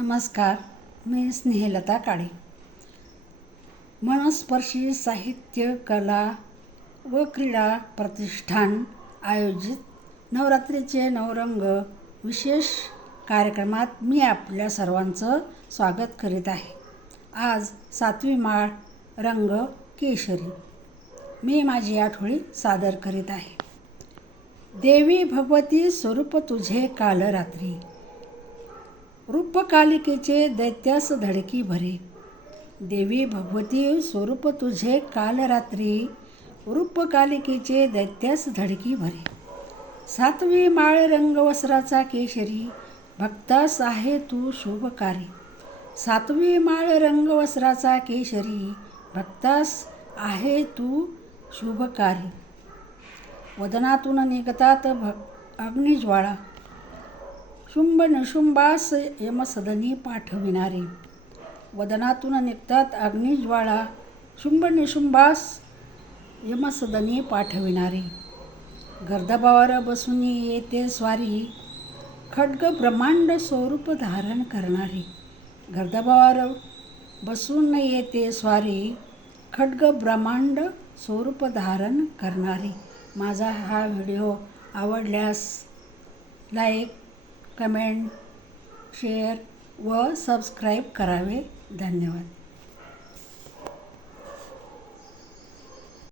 नमस्कार मी स्नेहलता काळे. मनस्पर्शी साहित्य कला व क्रीडा प्रतिष्ठान आयोजित नवरात्रीचे नवरंग विशेष कार्यक्रमात मी आपल्या सर्वांचं स्वागत करीत आहे. आज सातवी माळ रंग केशरी. मी माझी आठवळी सादर करीत आहे. देवी भगवती स्वरूप तुझे काल रात्री रूपकालिकेचे दैत्यास धडकी भरे. देवी भगवती स्वरूप तुझे काल रात्री रूपकालिकेचे दैत्यास धडकी भरे. सातवी माळ रंगवस्त्राचा केशरी भक्तास आहे तू शुभकारी. सातवी माळ रंगवस्त्राचा केशरी भक्तास आहे तू शुभकारी. वदनातून निघतात भक अग्निज्वाळा. शुंभ निशुंभास यमसदनी पाठविणारे. वदनातून निघतात अग्निज्वाळा शुंभ निशुंभास यमसदनी पाठविणारे. गर्दबावर बसून येते स्वारी. खड्ग ब्रह्मांड स्वरूप धारण करणारे. गर्दबावर बसून येते स्वारी. खड्ग ब्रह्मांड स्वरूप धारण करणारे. माझा हा व्हिडिओ आवडल्यास लाईक कमेंट शेअर व सबस्क्राईब करावे. धन्यवाद.